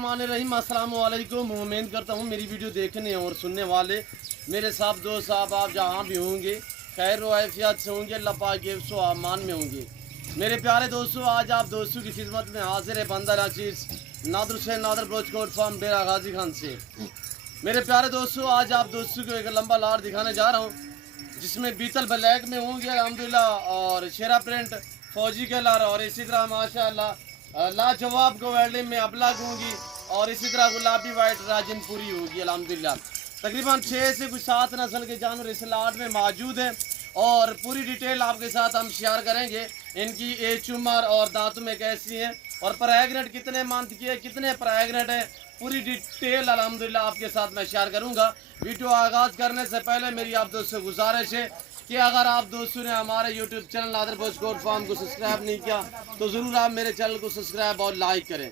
बिस्मिल्लाहिर्रहमानिर्रहीम। अस्सलाम वालेकुम। उम्मीद करता हूँ मेरी वीडियो देखने और सुनने वाले मेरे साहब दोस्त साहब आप जहाँ भी होंगे खैर वाफियत से होंगे, अल्लाह पाक के सो अमान में होंगे। मेरे प्यारे दोस्तों, आज आप दोस्तों की खिदमत में हाजिर है बंदा नाचीज़ नादर से नादर ब्रोचकोट फार्म डेरा गाजी खान से। मेरे प्यारे दोस्तों, आज आप दोस्तों को एक लंबा लार दिखाने जा रहा हूँ जिसमें बीतल ब्लैक में होंगे अल्हम्दुलिल्लाह और शेरा प्रिंट फौजी के लार और इसी तरह माशाअल्लाह लाजवाब गवर्ली में अबलग होंगी और इसी तरह गुलाबी वाइट राजनपुरी होगी अल्हम्दुलिल्लाह। तकरीबन 6 से कुछ 7 नस्ल के जानवर इस लाट में मौजूद हैं और पूरी डिटेल आपके साथ हम शेयर करेंगे। इनकी एज उम्र और दांतों में कैसी हैं और प्रेग्नेंट कितने मंथ की है, कितने प्रेग्नेंट है, पूरी डिटेल अल्हम्दुलिल्लाह आपके साथ मैं शेयर करूंगा। वीडियो आगाज़ करने से पहले मेरी आप दोस्तों से गुजारिश है कि अगर आप दोस्तों ने हमारे यूट्यूब चैनल नादर ब्रोचकोट फार्म को सब्सक्राइब नहीं किया तो ज़रूर आप मेरे चैनल को सब्सक्राइब और लाइक करें।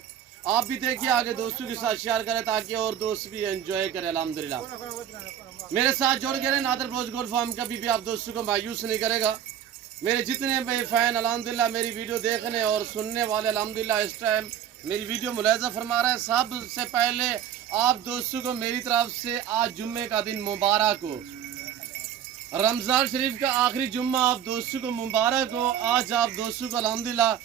आप भी देखिए, आगे दोस्तों के साथ शेयर करें ताकि और दोस्त भी एंजॉय करें अल्हम्दुलिल्लाह। मेरे साथ जुड़ गए नादर ब्रोचकोट फार्म कभी भी आप दोस्तों को मायूस नहीं करेगा। मेरे जितने भी फ़ैन अल्हम्दुलिल्लाह मेरी वीडियो देखने और सुनने वाले अल्हम्दुलिल्लाह इस टाइम मेरी वीडियो मुलाहिज़ा फरमा रहे हैं। सबसे पहले आप दोस्तों को मेरी तरफ से आज जुम्मे का दिन मुबारक हो, रमज़ान शरीफ का आखिरी जुम्मा आप दोस्तों को मुबारक हो। आज आप दोस्तों को अल्हम्दुलिल्लाह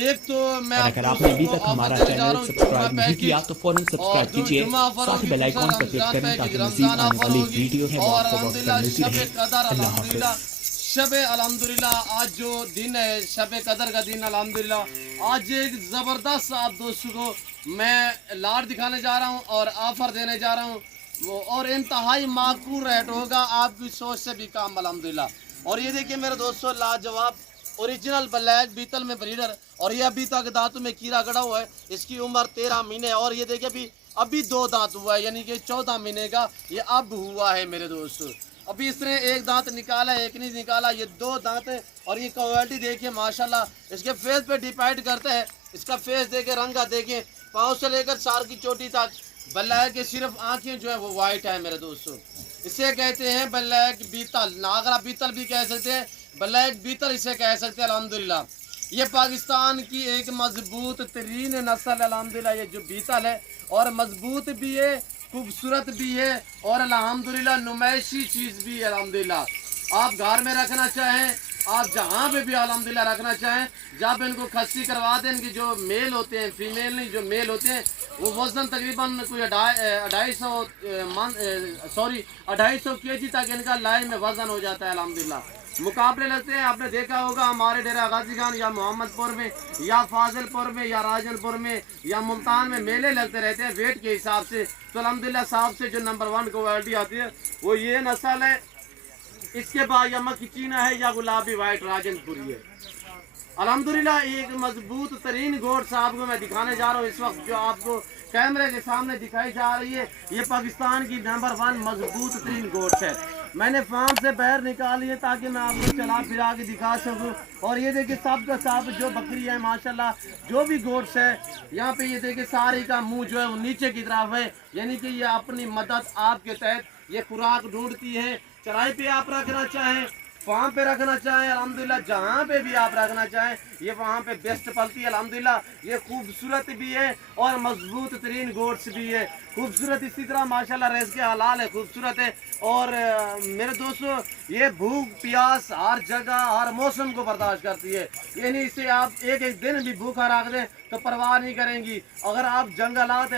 एक तो मैं अगर आपने अभी तक हमारा चैनल सब्सक्राइब नहीं किया तो फौरन सब्सक्राइब कीजिए, साथ ही बेल आइकॉन पर क्लिक करें ताकि मज़ीद आने वाली वीडियो है वो आपको वक्त पर मिलती रहे। अल्लाह हाफ़िज़। शब अल्हम्दुलिल्लाह आज जो दिन है शब कदर का दिन अल्हम्दुलिल्लाह आज एक ज़बरदस्त आप दोस्तों को मैं लाट दिखाने जा रहा हूँ और ऑफ़र देने जा रहा हूँ वो और इंतहाई माकूल रेट होगा, आपकी सोच से भी काम अल्हम्दुलिल्लाह। और ये देखिए मेरे दोस्तों, लाजवाब ओरिजिनल ब्लैक बीतल में ब्रीडर और ये अभी तक दांतों में कीड़ा गड़ा हुआ है। इसकी उम्र 13 महीने और ये देखिए अभी 2 दांत हुआ है, यानी कि 14 महीने का ये अब हुआ है मेरे दोस्तों। अभी इसने एक दांत निकाला, एक नहीं निकाला, ये 2 दांत है। और ये क्वालिटी देखिए माशाल्लाह इसके फेस पे डिपेंड करता है। इसका फेस देखे, रंगा देखें, पाँव से लेकर सार की चोटी तक ब्लैक के सिर्फ आंखें जो है वो वाइट है मेरे दोस्तों। इसे कहते हैं ब्लैक बीतल, नागरा बीतल भी कह सकते हैं, ब्लैक बीतल इसे कह सकते हैं अल्हम्दुलिल्लाह। ये पाकिस्तान की एक मजबूत तरीन नस्ल अल्हम्दुलिल्लाह। ये जो बीतल है और मजबूत भी है, खूबसूरत भी है और अल्हम्दुलिल्लाह नुमाइशी चीज़ भी है अल्हम्दुलिल्लाह। आप घर में रखना चाहें, आप जहाँ पे भी अल्हम्दुलिल्लाह रखना चाहें, जब इनको खस्सी करवा दें, इनकी जो मेल होते हैं, फीमेल नहीं जो मेल होते हैं, वो वजन तकरीबन कोई 250 kg तक इनका लाइन में वजन हो जाता है अल्हम्दुलिल्लाह। मुकाबले लगते हैं, आपने देखा होगा हमारे डेरा गाजी खान या मोहम्मदपुर में या फाजिलपुर में या राजनपुर में या मुल्तान में मेले लगते रहते हैं वेट के हिसाब से। तो अल्हम्दुलिल्लाह साहब से जो नंबर 1 क्वालिटी आती है वो ये नस्ल है। इसके बाद या मक्खी चीना है या गुलाबी वाइट राजनपुरी है अल्हम्दुलिल्लाह। एक मजबूत तरीन गोट साहब को मैं दिखाने जा रहा हूँ इस वक्त, जो आपको कैमरे के सामने दिखाई जा रही है। ये पाकिस्तान की नंबर 1 मजबूत तरीन गोट है। मैंने फार्म से बाहर निकाली है ताकि मैं आपको चला फिरा के दिखा सकूँ। और ये देखिए सब का सब जो बकरी है माशाल्लाह, जो भी गोट्स है यहाँ पे ये देखिए सारी का मुंह जो है वो नीचे की तरफ है, यानी कि ये अपनी मदद आपके तहत ये खुराक ढूंढती है। चराई पे आप रखना चाहें, फार्म पे रखना चाहें, अल्हम्दुलिल्लाह जहाँ पे भी आप रखना चाहें ये वहाँ पे बेस्ट पलती है अल्हम्दुलिल्लाह। ये खूबसूरत भी है और मजबूत तरीन गोट्स भी है, खूबसूरत इसी तरह माशाल्लाह रेस के हलाल है, खूबसूरत है। और मेरे दोस्तों ये भूख प्यास हर जगह हर मौसम को बर्दाश्त करती है, यानी इसे आप एक एक दिन भी भूखा रख दें तो परवाह नहीं करेंगी। अगर आप जंगलात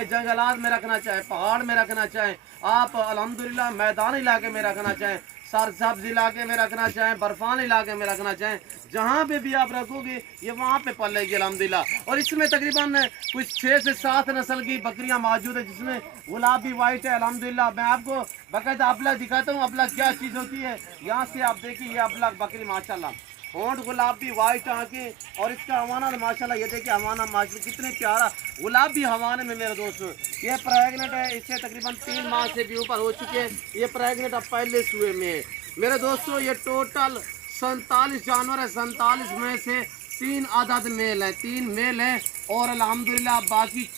में रखना चाहें, पहाड़ में रखना चाहें, आप अल्हम्दुलिल्लाह मैदानी इलाके में रखना चाहें, सरसब्ज इलाके में रखना चाहें, बर्फान इलाके में रखना चाहें, जहाँ पे भी आप रखोगे ये वहाँ पे पलेगी अल्हम्दुलिल्लाह। और इसमें तकरीबन कुछ 6 से 7 नस्ल की बकरियाँ मौजूद है जिसमें गुलाबी वाइट है अल्हम्दुलिल्लाह। मैं आपको बाकायदा अबलग दिखाता हूँ, अबलग क्या चीज़ होती है। यहाँ से आप देखिए ये अबलग बकरी माशाल्लाह, होंठ गुलाबी वाइट आंखें और इसका हवाना माशाल्लाह, ये देखिए हवाना माशाल्लाह कितने प्यारा गुलाबी हवाने में मेरे दोस्तों। ये प्रेग्नेंट है, इससे तकरीबन 3 माह से भी ऊपर हो चुके हैं। ये प्रेग्नेंट अब पहले सुए में है मेरे दोस्तों। ये टोटल 47 जानवर है, 47 में से 3 आदद मेल है, 3 मेल है और अल्हम्दुलिल्लाह बाकी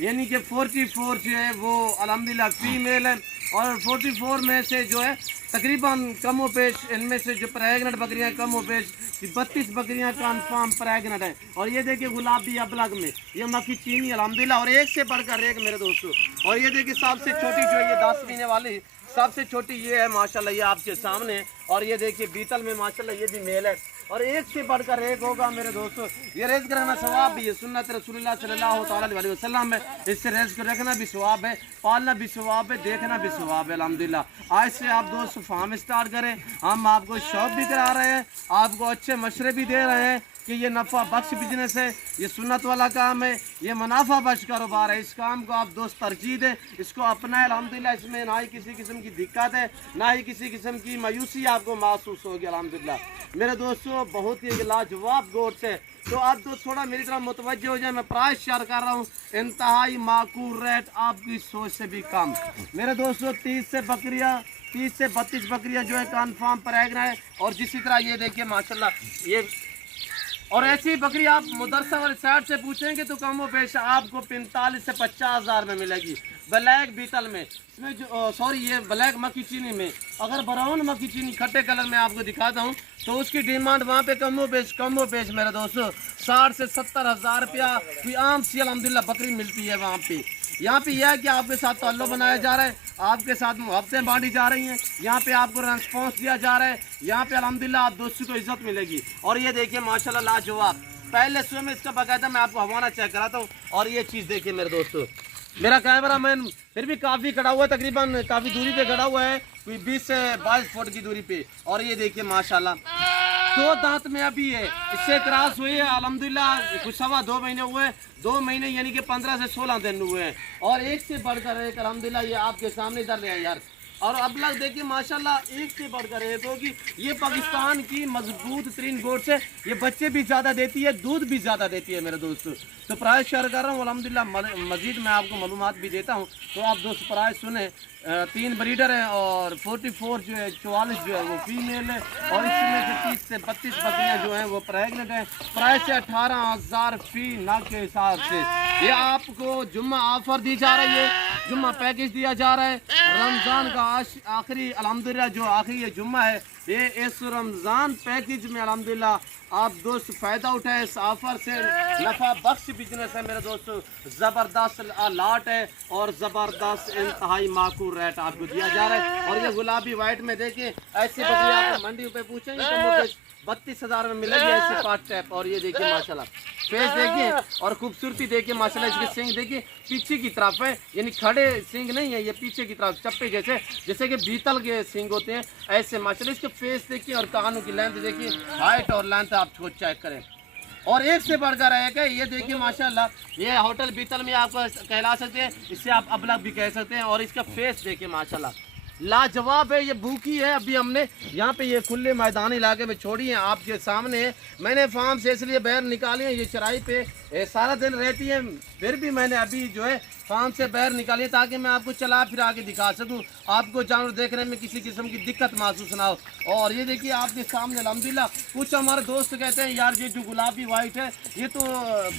यानी कि 44 जो है वो अल्हम्दुलिल्लाह फीमेल है, और 44 में से जो है तकरीबन कम पेश इनमें से जो प्रेगनेंट बकरियां कम पेश 32 बकरियां कन्फर्म प्रेगनेंट है। और ये देखिए गुलाबी अबलग में ये मक्खी चीनी अल्हम्दुलिल्लाह, और एक से बढ़कर एक मेरे दोस्तों। और ये देखिए सबसे छोटी जो है ये 10 महीने वाली सबसे छोटी ये है माशाल्लाह, ये आपके सामने। और ये देखिए बीतल में माशाल्लाह ये भी मेल है, और एक से बढ़कर एक होगा मेरे दोस्तों। ये रेस करना सवाब भी है, सुन्नत रसूलुल्लाह सल्लल्लाहु अलैहि वसल्लम है। इससे रेस को रखना भी सवाब है, पालना भी सवाब है, देखना भी सवाब है अल्हम्दुलिल्लाह। आज से आप दोस्त फार्म स्टार्ट करें, हम आपको शॉप भी करा रहे हैं, आपको अच्छे मशवरे भी दे रहे हैं कि ये नफ़ा बख्श बिजनेस है, ये सुन्नत वाला काम है, ये मुनाफा बख्श कारोबार है। इस काम को आप दोस्त तरजीह दें, इसको अपनाएं अल्हम्दुलिल्लाह। इसमें ना ही किसी किस्म की दिक्कत है, ना ही किसी किस्म की मायूसी आपको महसूस होगी अल्हम्दुलिल्लाह। मेरे दोस्तों बहुत ही लाजवाब गोश्त है। तो आप दोस्त थोड़ा मेरी तरफ मुतवज्जे हो जाए, मैं प्राइस शेयर कर रहा हूँ इंतहाई माकूल रेट, आपकी सोच से भी कम। मेरे दोस्तों 30 से 32 बकरियाँ जो है कन्फर्म प्रेग्नेंट है। और जिसी तरह ये देखिए माशाल्लाह ये, और ऐसी बकरी आप मुदरसा वाली साइड से पूछेंगे तो कम बेश आपको 45 से 50 हज़ार में मिलेगी ब्लैक बीतल में। इसमें जो सॉरी ये ब्लैक मक्खी चीनी में, अगर ब्राउन मक्खी चीनी खट्टे कलर में आपको दिखाता हूँ तो उसकी डिमांड वहाँ पे कम बेश मेरे दोस्तों 60 से 70 हज़ार रुपया कोई आम सी अल्हम्दुलिल्लाह बकरी मिलती है वहाँ पे। यहाँ पे यह है कि आपके साथ ताल्लुक़ बनाया जा रहा है, आपके साथ मुहब्बतें बांटी जा रही हैं, यहाँ पे आपको रिस्पॉन्स दिया जा रहा है, यहाँ पे अल्हम्दुलिल्लाह आप दोस्तों को इज्जत मिलेगी। और ये देखिए माशाल्लाह लाजवाब, पहले सुबह में इसका बाकायदा मैं आपको हवाना चेक कराता हूँ। और ये चीज़ देखिए मेरे दोस्तों, मेरा कैमरा मैन फिर भी काफ़ी खड़ा हुआ है, तकरीबन काफ़ी दूरी पे खड़ा हुआ है, कोई 20 से 22 फुट की दूरी पे। और ये देखिए माशाल्लाह 2 दांत में अभी है, इससे क्रॉस हुई है अल्हम्दुलिल्लाह कुछ 2.25 महीने हुए, 2 महीने यानी कि 15 से 16 दिन हुए हैं। और एक से बढ़कर एक अल्हम्दुलिल्लाह ये आपके सामने इधर रहे हैं यार। और अब लग देखिए माशाल्लाह एक से बढ़कर एक होगी। ये पाकिस्तान की मजबूत तरीन गोश्त है, ये बच्चे भी ज़्यादा देती है, दूध भी ज़्यादा देती है मेरे दोस्तों। तो प्राइस शेयर कर रहा हूँ अल्हम्दुलिल्लाह, मज़ीद मैं आपको मालूमात भी देता हूँ। तो आप दोस्त प्राइस सुने, 3 ब्रीडर हैं और 44 जो है 44 जो है वो फीमेल है, और इसमें से 30 से 32 बकरियाँ जो हैं वो प्रेगनेंट हैं। प्राइस है 18,000 फी नाक के हिसाब से। ये आपको जुम्मा ऑफर दी जा रही है, जुम्मा पैकेज दिया जा रहा है। रमज़ान का आखिरी अल्हम्दुलिल्लाह जो आखिरी ये जुम्मा है, ये इस रमज़ान पैकेज में अल्हम्दुलिल्लाह आप दोस्त फ़ायदा उठाए इस ऑफ़र से। नफ़ा बख्श बिजनेस है मेरे दोस्तों, ज़बरदस्त लाट है और ज़बरदस्त इंतहाई माकूल रेट आपको दिया जा रहा है। और ये गुलाबी वाइट में देखें, ऐसी बकरी आप मंडी पे पूछेंगे तो 32 हज़ार में मिलेगी ऐसे पार्ट टैप। और ये देखिए माशाल्लाह फेस देखिए और खूबसूरती देखिए माशाल्लाह, इसके सिंग देखिए पीछे की तरफ है, यानी खड़े सिंग नहीं है, ये पीछे की तरफ चप्पे जैसे कि बीतल के सिंग होते हैं ऐसे माशाल्लाह। इसके फेस देखिए और कानों की लेंथ देखिए, हाइट और लेंथ आप खुद चेक करें। और एक से बढ़कर एक है, ये देखिए माशाल्लाह, ये होटल बीतल में आप कहला सकते हैं, इससे आप अबलग भी कह सकते हैं। और इसका फेस देखिए माशाल्लाह लाजवाब है। ये भूखी है, अभी हमने यहाँ पे ये खुले मैदानी इलाके में छोड़ी है आपके सामने। मैंने फार्म से इसलिए बाहर निकाली है, ये चराई पे सारा दिन रहती है, फिर भी मैंने अभी जो है फार्म से बाहर निकाली ताकि मैं आपको चला फिरा के दिखा सकूं, आपको जानवर देखने में किसी किस्म की दिक्कत महसूस ना हो। और ये देखिए आपके सामने अल्हम्दुलिल्लाह, कुछ हमारे दोस्त कहते हैं यार ये जो गुलाबी वाइट है ये तो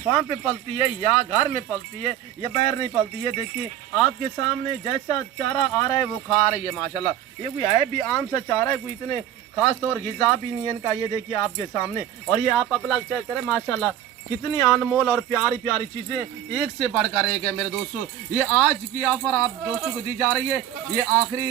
फार्म पे पलती है या घर में पलती है, ये बाहर नहीं पलती है। देखिए आपके सामने जैसा चारा आ रहा है वो खा रही है माशाल्लाह। ये कोई है भी आम सा चारा है, कोई इतने खास तौर ग़िज़ा भी नहीं है इनका। ये देखिए आपके सामने, और ये आप अपना चेक करें माशाल्लाह, कितनी अनमोल और प्यारी प्यारी चीज़ें एक से बढ़कर एक है मेरे दोस्तों। ये आज की ऑफ़र आप दोस्तों को दी जा रही है, ये आखिरी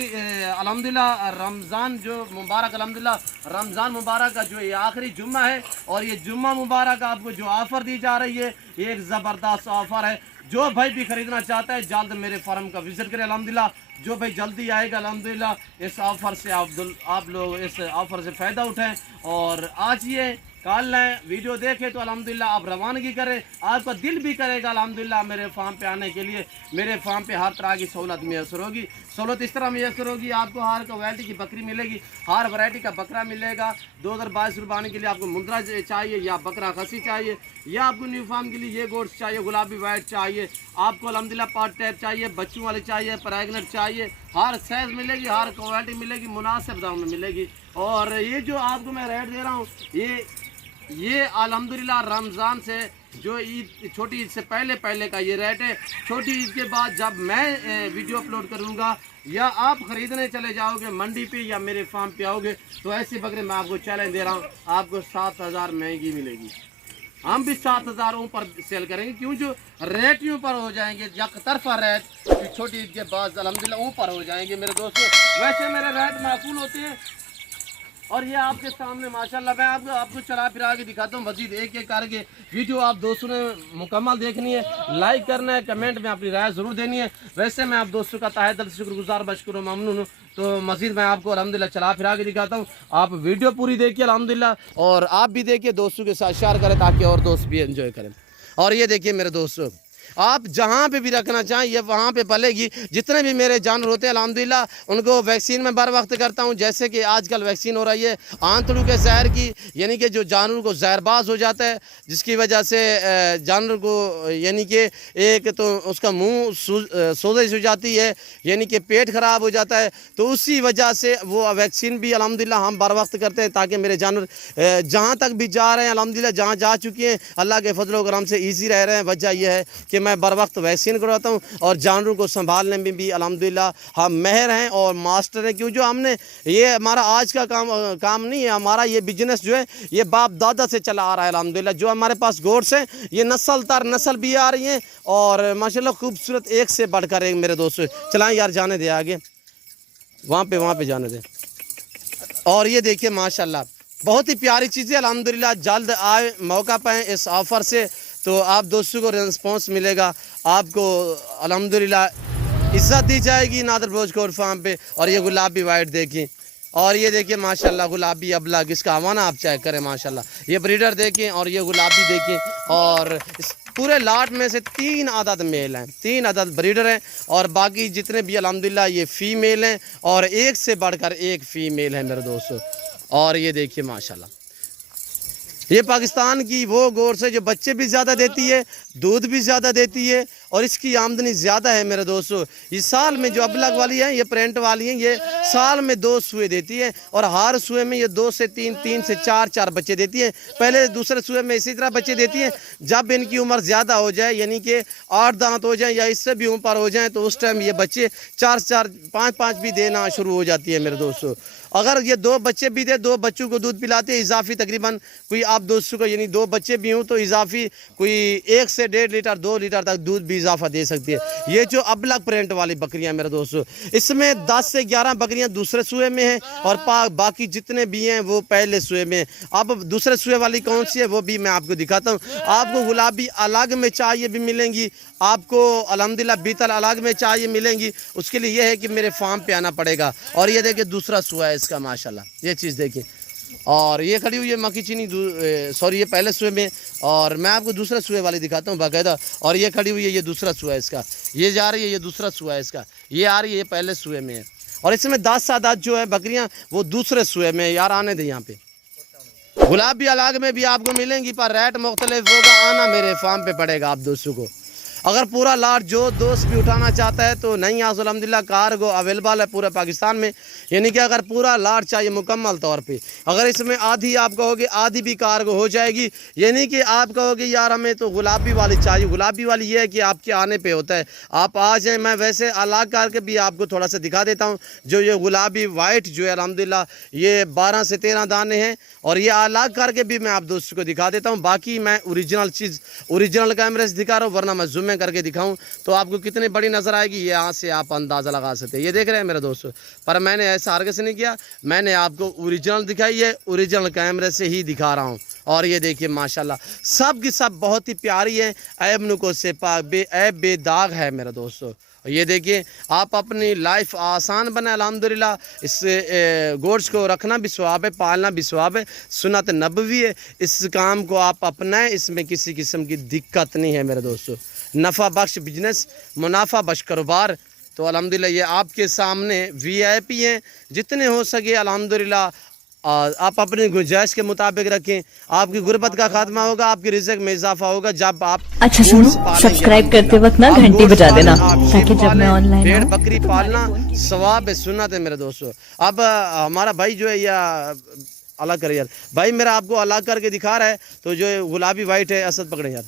अल्हम्दुलिल्लाह रमज़ान जो मुबारक, अल्हम्दुलिल्लाह रमज़ान मुबारक का जो ये आखिरी जुम्मा है, और ये जुम्मा मुबारक आपको जो ऑफ़र दी जा रही है ये एक ज़बरदस्त ऑफ़र है। जो भाई भी ख़रीदना चाहता है जल्द मेरे फार्म का विज़िट करें अल्हम्दुलिल्लाह। जो भाई जल्दी आएगा अल्हम्दुलिल्लाह इस ऑफ़र से आप लोग इस ऑफ़र से फ़ायदा उठाएं और आज ये कल लें, वीडियो देखें तो अल्हम्दुलिल्लाह आप रवानगी करें, आपका दिल भी करेगा अल्हम्दुलिल्लाह मेरे फार्म पे आने के लिए। मेरे फार्म पे हर तरह की सहूलत मैसर होगी। सहूलत इस तरह मैसर होगी, आपको हर क्वालिटी की बकरी मिलेगी, हर वैरायटी का बकरा मिलेगा। 2022 कुर्बानी के लिए आपको मुंद्रा चाहिए या बकरा खसी चाहिए, या आपको न्यू फार्म के लिए ये गोश्त चाहिए, गुलाबी वाइट चाहिए, आपको अल्हम्दुलिल्लाह पार्ट टैप चाहिए, बच्चों वाले चाहिए, प्रेगनेंट चाहिए, हर साइज़ मिलेगी, हर क्वालिटी मिलेगी, मुनासिब दाम में मिलेगी। और ये जो आपको मैं रेट दे रहा हूँ ये अल्हम्दुलिल्लाह रमज़ान से जो ईद छोटी ईद से पहले का ये रेट है। छोटी ईद के बाद जब मैं वीडियो अपलोड करूँगा या आप ख़रीदने चले जाओगे मंडी पे या मेरे फार्म पे आओगे तो ऐसी बकरी मैं आपको चैलेंज दे रहा हूँ, आपको 7,000 महंगी मिलेगी। हम भी 7,000 ऊपर सेल करेंगे, क्यों जो रेट ऊपर हो जाएंगे, एक तरफा रेट छोटी ईद के बाद अल्हम्दुलिल्लाह ऊपर हो जाएंगे मेरे दोस्तों। वैसे मेरे रेट माकूल होते हैं और ये आपके सामने माशाल्लाह मैं आपको चला फिरा के दिखाता हूँ। मजीद एक एक करके वीडियो आप दोस्तों ने मुकम्मल देखनी है, लाइक करना है, कमेंट में अपनी राय ज़रूर देनी है। वैसे मैं आप दोस्तों का तहे दिल से शुक्रगुजार बशकुर ममनून हूँ। तो मजीद मैं आपको अल्हम्दुलिल्लाह चला फिरा के दिखाता हूँ। आप वीडियो पूरी देखिए अल्हम्दुलिल्लाह, और आप भी देखिए, दोस्तों के साथ शेयर करें ताकि और दोस्त भी एंजॉय करें। और ये देखिए मेरे दोस्तों, आप जहाँ पे भी रखना चाहें ये वहाँ पे पलेगी। जितने भी मेरे जानवर होते हैं अल्हम्दुलिल्लाह उनको वैक्सीन में बर वक्त करता हूँ। जैसे कि आजकल वैक्सीन हो रही है आंतड़ू के जहर की, यानी कि जो जानवर को जहरबाज हो जाता है, जिसकी वजह से जानवर को यानी कि एक तो उसका मुंह सोजिश हो जाती है, यानी कि पेट ख़राब हो जाता है। तो उसी वजह से वो वैक्सीन भी अल्हम्दुलिल्लाह हम बर वक्त करते हैं ताकि मेरे जानवर जहाँ तक भी जा रहे हैं अल्हम्दुलिल्लाह, जहाँ जा चुके हैं अल्लाह के फजल व करम से ईजी रह रहे हैं। वजह यह है कि मैं बर वक्त वैक्सीन करवाता हूँ और जानवरों को संभालने में भी अल्हम्दुलिल्लाह हम महर हैं और मास्टर हैं। क्यों जो हमने ये हमारा आज का काम नहीं है, हमारा ये बिजनेस जो है ये बाप दादा से चला आ रहा है अल्हम्दुलिल्लाह। जो हमारे पास गोड्स हैं ये नस्ल दर नस्ल भी आ रही हैं और माशाल्लाह खूबसूरत एक से बढ़कर एक मेरे दोस्तों। चलाएं यार, जाने दे आगे, वहाँ पे जाने दे। और ये देखिए माशाल्लाह बहुत ही प्यारी चीज़ें अल्हम्दुलिल्लाह। जल्द आए, मौका पाएँ इस ऑफ़र से तो आप दोस्तों को रिस्पॉन्स मिलेगा, आपको अल्हम्दुलिल्लाह इज्जत दी जाएगी नादर भोजकोट फार्म पे। और ये गुलाबी वाइट देखिए, और ये देखिए माशाल्लाह गुलाबी अबला, इसका हवाना आप चेक करें माशाल्लाह। ये ब्रीडर देखें और ये गुलाबी देखें, और इस पूरे लाट में से 3 अदद मेल हैं, 3 अदद ब्रीडर हैं और बाकी जितने भी अल्हम्दुलिल्लाह ये फ़ीमेल हैं और एक से बढ़कर एक फ़ीमेल है मेरे दोस्तों। और ये देखिए माशाल्लाह ये पाकिस्तान की वो गोश्त है जो बच्चे भी ज़्यादा देती है, दूध भी ज़्यादा देती है और इसकी आमदनी ज़्यादा है मेरे दोस्तों। इस साल में जो अबलग वाली हैं, ये प्रिंट वाली हैं, ये साल में 2 सुए देती है और हर सुए में ये 2 से 3, 3 से 4 बच्चे देती हैं। पहले दूसरे सुए में इसी तरह बच्चे देती हैं। जब इनकी उम्र ज़्यादा हो जाए, यानी कि 8 दांत हो जाए या इससे भी ऊपर हो जाए, तो उस टाइम ये बच्चे 4, 5 भी देना शुरू हो जाती है मेरे दोस्तों। अगर ये 2 बच्चे भी दे, 2 बच्चों को दूध पिलाते हैं इजाफी तकरीबन कोई आप दोस्तों को, यानी 2 बच्चे भी हों तो इजाफी कोई 1 से 1.5 लीटर 2 लीटर तक दूध भी इजाफा दे सकती है। ये जो अबलग प्रिंट वाली बकरियां मेरे दोस्तों, इसमें 10 से 11 बकरियां दूसरे सुए में हैं और बाकी जितने भी हैं वो पहले सुए में। अब दूसरे सुए वाली कौन सी है वो भी मैं आपको दिखाता हूँ। आपको गुलाबी अलग में चाहिए भी मिलेंगी, आपको अल्हम्दुलिल्लाह बीतल अलग में चाहिए मिलेंगी। उसके लिए ये है कि मेरे फार्म पे आना पड़ेगा। और ये देखिए दूसरा सुआ है इसका माशाल्लाह, ये चीज़ देखिए। और ये खड़ी हुई है मक्खी चीनी, सॉरी ये पहले सुए में, और मैं आपको दूसरा सुए वाली दिखाता हूँ बाकायदा। और ये खड़ी हुई है, ये दूसरा सुआ है इसका, ये जा रही है, ये दूसरा सुआ है इसका, ये आ रही है, ये पहले सुए में है। और इसमें 10 सादात जो है बकरियाँ वो दूसरे सुए में। यार आने दे यहाँ पे। गुलाबी अलग में भी आपको मिलेंगी पर रेट मुख्तलिफ होगा, आना मेरे फार्म पे पड़ेगा आप दोस्तों को। अगर पूरा लाट जो दोस्त भी उठाना चाहता है तो नहीं, आज अल्हम्दुलिल्लाह कार्गो अवेलेबल है पूरे पाकिस्तान में। यानी कि अगर पूरा लाट चाहिए मुकम्मल तौर पे, अगर इसमें आधी आप कहोगे आधी भी कार्गो हो जाएगी। यानी कि आप कहोगे यार हमें तो गुलाबी वाली चाहिए, गुलाबी वाली ये है कि आपके आने पे होता है, आप आ जाएँ। मैं वैसे अलग करके भी आपको थोड़ा सा दिखा देता हूँ। जो ये गुलाबी वाइट जो है अल्हम्दुलिल्लाह ये 12 से 13 दाने हैं और ये अलग करके भी मैं आप दोस्तों को दिखा देता हूँ। बाकी मैं ओरिजिनल चीज़ ओरिजिनल कैमरे से दिखा रहा हूँ, वरना मैं जूम करके दिखाऊं तो आपको कितनी बड़ी नजर आएगी ये यहाँ से आप अंदाज़ा लगा सकते हैं। ये देख रहे हैं मेरे दोस्तों, पर मैंने ऐसा हरगिज़ नहीं किया, मैंने आपको ओरिजिनल दिखाई है, ओरिजिनल कैमरे से ही दिखा रहा हूँ। और ये देखिए माशाल्लाह सब की सब बहुत ही प्यारी है, ऐब नुको से पाक बेदाग है मेरे दोस्तों। ये देखिए आप अपनी लाइफ आसान बनाए अल्हम्दुलिल्लाह। इस गोड्स को रखना भी सवाब है, पालना भी सवाब है, सुन्नत नबवी है। इस काम को आप अपनाएं, इसमें किसी किस्म की दिक्कत नहीं है मेरे दोस्तों। नफ़ा बख्श बिजनेस, मुनाफा बख्श कारोबार। तो अल्हम्दुलिल्लाह ये आपके सामने VIP हैं, जितने हो सके अल्हम्दुलिल्लाह आप अपनी गुंजाइश के मुताबिक रखें। आपकी गुर्बत का खात्मा होगा, आपकी रिज़्क में इजाफा होगा जब आप अच्छा सुनो, सब्सक्राइब करते वक्त ना घंटी बजा देना ताकि जब मैं ऑनलाइन भेड़ बकरी पालना सवाब है, सुन्नत है मेरे दोस्तों। अब हमारा भाई जो है या अलग करे यार, भाई मेरा आपको अलग करके दिखा रहा है। तो जो गुलाबी वाइट है, असद पकड़े यार।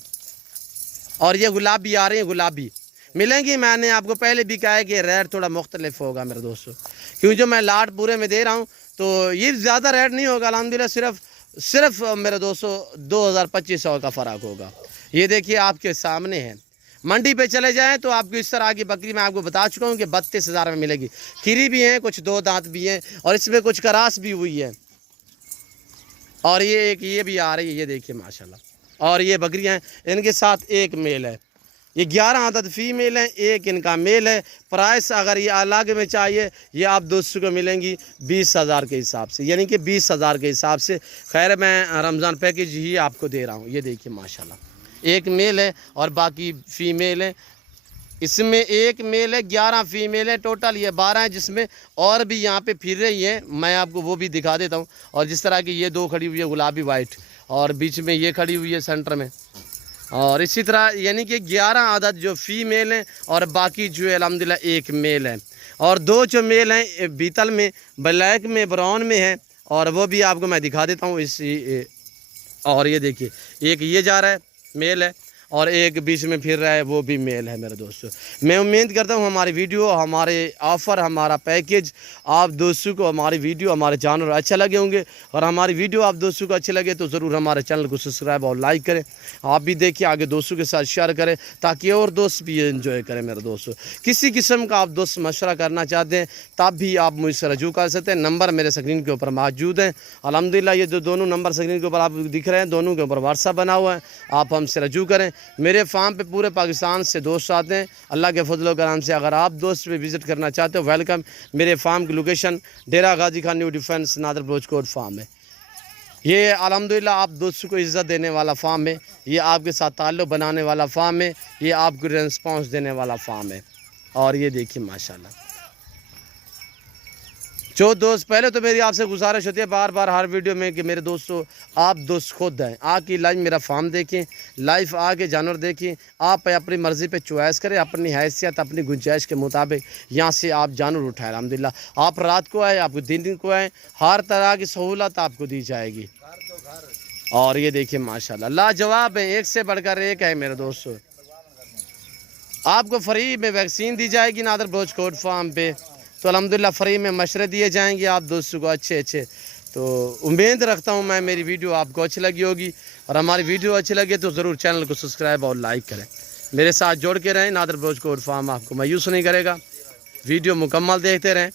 और ये गुलाबी आ रही है, गुलाबी मिलेंगी। मैंने आपको पहले भी कहा है कि रेट थोड़ा मुख्तलिफ होगा मेरे दोस्तों, क्योंकि जो मैं लाट पूरे में दे रहा हूँ तो ये ज़्यादा रेट नहीं होगा अल्हम्दुलिल्लाह, सिर्फ मेरे दोस्तों 2200-2500 का फ़र्क होगा। ये देखिए आपके सामने है। मंडी पे चले जाएं तो आपको इस तरह की बकरी मैं आपको बता चुका हूँ कि 32,000 में मिलेगी। खीरी भी हैं, कुछ 2 दांत भी हैं और इसमें कुछ करास भी हुई है। और ये एक ये भी आ रही है, ये देखिए माशाल्लाह। और ये बकरियाँ हैं, इनके साथ एक मेल है। ये 11 अदद फीमेल हैं, एक इनका मेल है। प्राइस अगर ये अलग में चाहिए ये आप दोस्तों को मिलेंगी 20,000 के हिसाब से, यानी कि 20,000 के हिसाब से। खैर मैं रमज़ान पैकेज ही आपको दे रहा हूँ। ये देखिए माशाल्लाह, एक मेल है और बाकी फ़ीमेल है। इसमें एक मेल है, 11 फीमेल है, टोटल ये 12 है, जिसमें और भी यहाँ पे फिर रही है। मैं आपको वो भी दिखा देता हूँ। और जिस तरह की ये 2 खड़ी हुई है गुलाबी वाइट, और बीच में ये खड़ी हुई है सेंटर में। और इसी तरह यानी कि 11 अदद जो फीमेल हैं और बाकी जो है अल्हम्दुलिल्लाह एक मेल है। और 2 जो मेल हैं बीतल में, ब्लैक में, ब्राउन में है, और वो भी आपको मैं दिखा देता हूँ इसी। और ये देखिए एक ये जा रहा है मेल है और एक बीच में फिर रहा है, वो भी मेल है मेरे दोस्तों। मैं उम्मीद करता हूँ हमारी वीडियो, हमारे ऑफ़र, हमारा पैकेज आप दोस्तों को, हमारी वीडियो, हमारे जानवर अच्छा लगे होंगे। और हमारी वीडियो आप दोस्तों को अच्छे लगे तो ज़रूर हमारे चैनल को सब्सक्राइब और लाइक करें। आप भी देखिए, आगे दोस्तों के साथ शेयर करें ताकि और दोस्त भी एंजॉय करें मेरे दोस्तों। किसी किस्म का आप दोस्त मशवरा करना चाहते हैं तब भी आप मुझसे रजू कर सकते हैं। नंबर मेरे स्क्रीन के ऊपर मौजूद हैं अल्हम्दुलिल्लाह। ये जो दोनों नंबर स्क्रीन के ऊपर आप दिख रहे हैं, दोनों के ऊपर व्हाट्सअप बना हुआ है, आप हमसे रजू करें। मेरे फार्म पे पूरे पाकिस्तान से दोस्त आते हैं अल्लाह के फजल करम से। अगर आप दोस्त पे विज़िट करना चाहते हो, वेलकम। मेरे फार्म की location Dera Ghazi Khan new defence Nadir Baloch Kot farm है। ये अल्हम्दुलिल्लाह आप दोस्तों को इज़्ज़त देने वाला फार्म है, ये आपके साथ ताल्लुक़ बनाने वाला फार्म है, ये आपको रेस्पॉन्स देने वाला फार्म है। और ये देखिए माशाल्लाह, जो दोस्त, पहले तो मेरी आपसे गुजारिश होती है बार बार हर वीडियो में कि मेरे दोस्तों आप दोस्त खुद हैं, आके लाइव मेरा फार्म देखें, लाइव आके जानवर देखें। आप अपनी मर्ज़ी पे चॉइस करें, अपनी हैसियत, अपनी गुंजाइश के मुताबिक यहाँ से आप जानवर उठाएं। अल्हम्दुलिल्लाह आप रात को आए, आपको दिन को आए, हर तरह की सहूलत आपको दी जाएगी। और ये देखिए माशाल्लाह लाजवाब है, एक से बढ़कर एक है मेरे दोस्तों। आपको फ्री में वैक्सीन दी जाएगी नादर बलोच कोट फार्म पे, तो अल्हम्दुलिल्लाह फ्री में मशवरे दिए जाएंगे आप दोस्तों को अच्छे। तो उम्मीद रखता हूँ मैं मेरी वीडियो आपको अच्छी लगी होगी, और हमारी वीडियो अच्छी लगे तो ज़रूर चैनल को सब्सक्राइब और लाइक करें। मेरे साथ जोड़ के रहें, नादर बलोच कोट फार्म आपको मायूस नहीं करेगा। वीडियो मुकम्मल देखते रहें,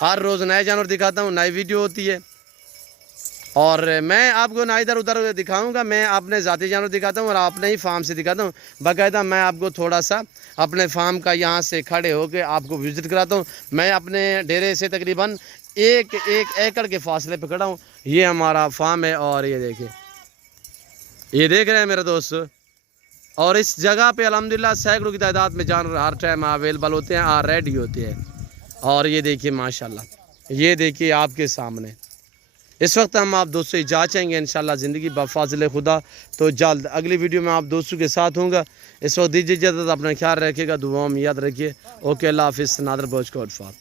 हर रोज़ नए जानवर दिखाता हूँ, नई वीडियो होती है। और मैं आपको ना इधर उधर दिखाऊंगा, मैं अपने ज़ाती जानवर दिखाता हूँ और अपने ही फार्म से दिखाता हूँ। बाकायदा मैं आपको थोड़ा सा अपने फार्म का यहाँ से खड़े होकर आपको विज़िट कराता हूँ। मैं अपने डेरे से तकरीबन एक एकड़ के फासले पे खड़ा हूँ। ये हमारा फार्म है और ये देखिए, ये देख रहे हैं मेरे दोस्त। और इस जगह पे अल्हम्दुलिल्लाह सैकड़ों की तादाद में जानवर हर टाइम अवेलेबल होते हैं और रेडी होते हैं। और ये देखिए माशाल्लाह, ये देखिए आपके सामने। इस वक्त हम आप दोस्तों इजाज़त चाहेंगे इंशाल्लाह ज़िंदगी बफ़ाज़िल खुदा तो जल्द अगली वीडियो में आप दोस्तों के साथ होऊंगा। इस वक्त दीजिए इजाज़त, अपना ख्याल रखिएगा, दुआओं में याद रखिए। ओके, अल्लाह हाफ़िज़। नादर बलोच कोट फार्म।